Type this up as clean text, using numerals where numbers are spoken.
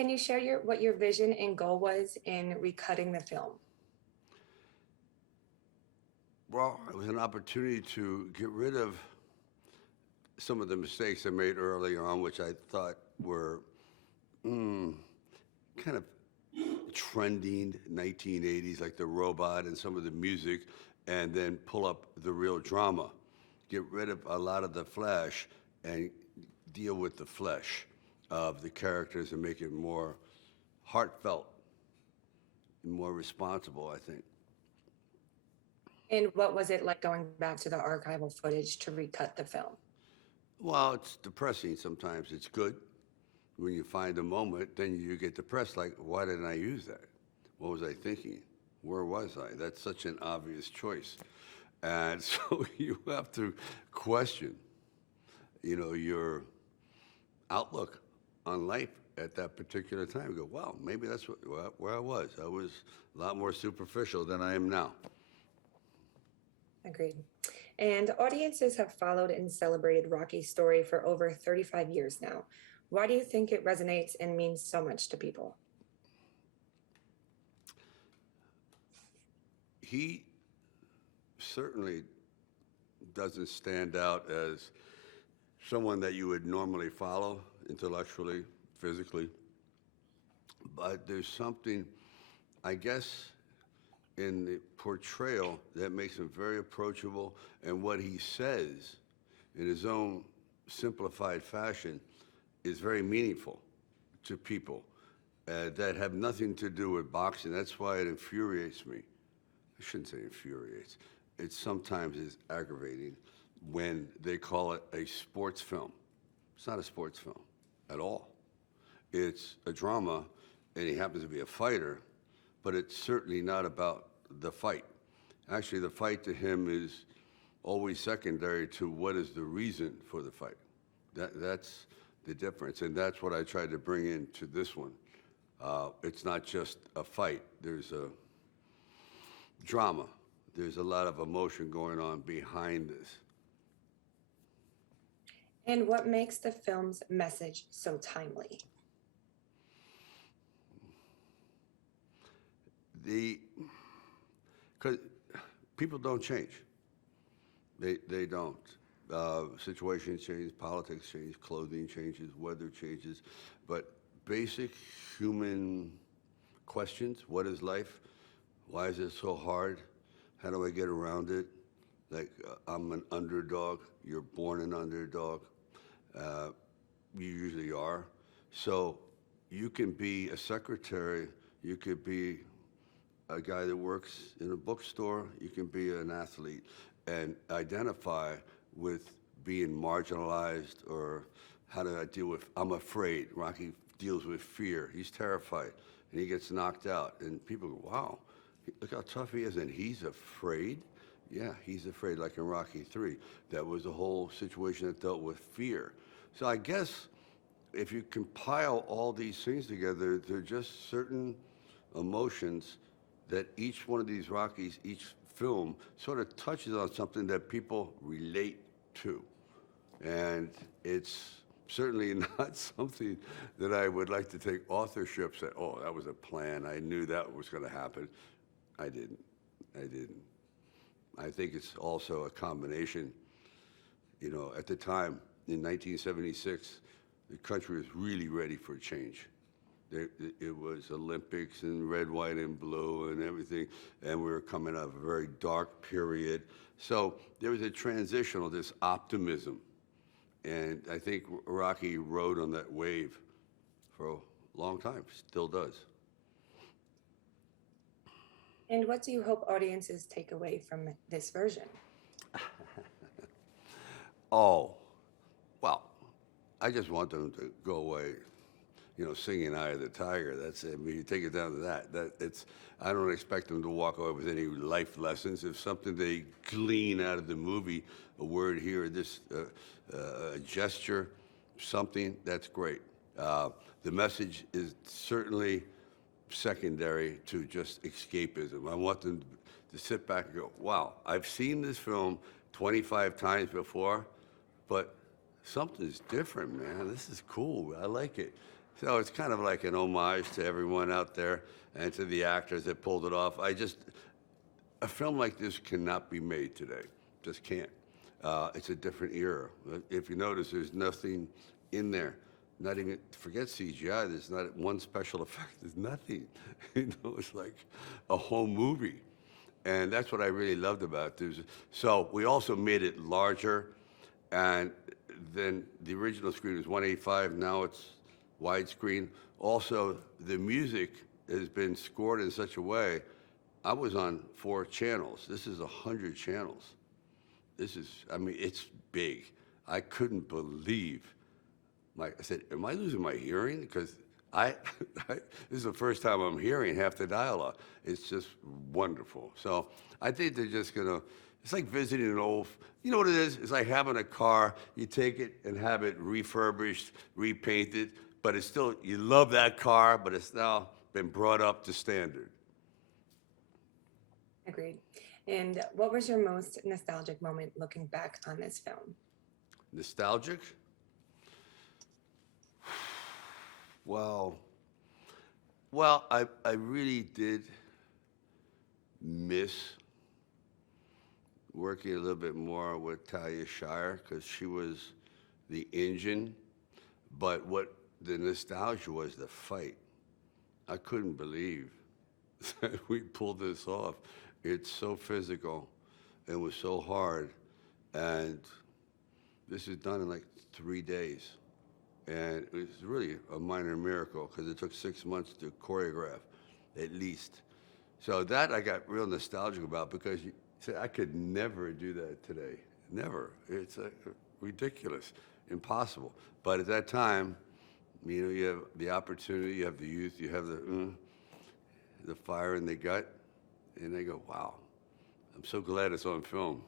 Can you share what your vision and goal was in recutting the film? Well, it was an opportunity to get rid of some of the mistakes I made early on, which I thought were kind of trending 1980s, like the robot and some of the music, and then pull up the real drama. Get rid of a lot of the flash and deal with the flesh of the characters and make it more heartfelt and more responsible, I think. And what was it like going back to the archival footage to recut the film? Well, it's depressing sometimes. It's good. When you find a moment, then you get depressed, like, why didn't I use that? What was I thinking? Where was I? That's such an obvious choice. And so you have to question, your outlook on life at that particular time. You go, wow, maybe that's where I was. I was a lot more superficial than I am now. Agreed. And audiences have followed and celebrated Rocky's story for over 35 years now. Why do you think it resonates and means so much to people? He certainly doesn't stand out as someone that you would normally follow intellectually, physically. But there's something, I guess, in the portrayal that makes him very approachable, and what he says in his own simplified fashion is very meaningful to people that have nothing to do with boxing. That's why it infuriates me. I shouldn't say infuriates. It sometimes is aggravating when they call it a sports film. It's not a sports film at all. It's a drama, and he happens to be a fighter, but it's certainly not about the fight. Actually, the fight to him is always secondary to what is the reason for the fight. That's the difference, and that's what I tried to bring into this one. It's not just a fight. There's a drama. There's a lot of emotion going on behind this. And what makes the film's message so timely? Because people don't change. They don't. Situations change, politics change, clothing changes, weather changes, but basic human questions: what is life? Why is it so hard? How do I get around it? Like, I'm an underdog. You're born an underdog. You usually are. So you can be a secretary. You could be a guy that works in a bookstore. You can be an athlete and identify with being marginalized, or how do I deal with, I'm afraid. Rocky deals with fear. He's terrified, and he gets knocked out. And people go, wow, look how tough he is, and he's afraid? Yeah, he's afraid, like in Rocky 3. That was a whole situation that dealt with fear. So I guess if you compile all these things together, they're just certain emotions that each one of these Rockies, each film, sort of touches on something that people relate to. And it's certainly not something that I would like to take authorship, say, oh, that was a plan. I knew that was going to happen. I didn't. I think it's also a combination. At the time, in 1976, the country was really ready for change. It was Olympics and red, white, and blue and everything, and we were coming out of a very dark period. So there was a transitional, this optimism, and I think Rocky rode on that wave for a long time, still does. And what do you hope audiences take away from this version? Oh, well, I just want them to go away, singing "Eye of the Tiger." That's it. I mean, you take it down to that. I don't expect them to walk away with any life lessons. If something they glean out of the movie, a word here, a gesture, something, that's great. The message is certainly secondary to just escapism. I want them to sit back and go, wow, I've seen this film 25 times before, but something's different, man. This is cool. I like it. So it's kind of like an homage to everyone out there and to the actors that pulled it off. A film like this cannot be made today. Just can't. It's a different era. If you notice, there's nothing in there. Not even, forget CGI, there's not one special effect, there's nothing. It's like a whole movie. And that's what I really loved about this. So we also made it larger, and then the original screen was 185, now it's widescreen. Also, the music has been scored in such a way, I was on 4 channels. This is 100 channels. This is, I mean, it's big. I couldn't believe, I said, am I losing my hearing? Because this is the first time I'm hearing half the dialogue. It's just wonderful. So I think they're just gonna, it's like visiting an old, you know what it is? It's like having a car, you take it and have it refurbished, repainted, but it's still, you love that car, but it's now been brought up to standard. Agreed. And what was your most nostalgic moment looking back on this film? Nostalgic? Well, I really did miss working a little bit more with Talia Shire because she was the engine. But what the nostalgia was, the fight. I couldn't believe that we pulled this off. It's so physical. It was so hard. And this is done in like 3 days. And it was really a minor miracle because it took 6 months to choreograph, at least. So that I got real nostalgic about because you say, I could never do that today. Never. It's ridiculous, impossible. But at that time, you know, you have the opportunity, you have the youth, you have the fire in the gut, and they go, wow, I'm so glad it's on film.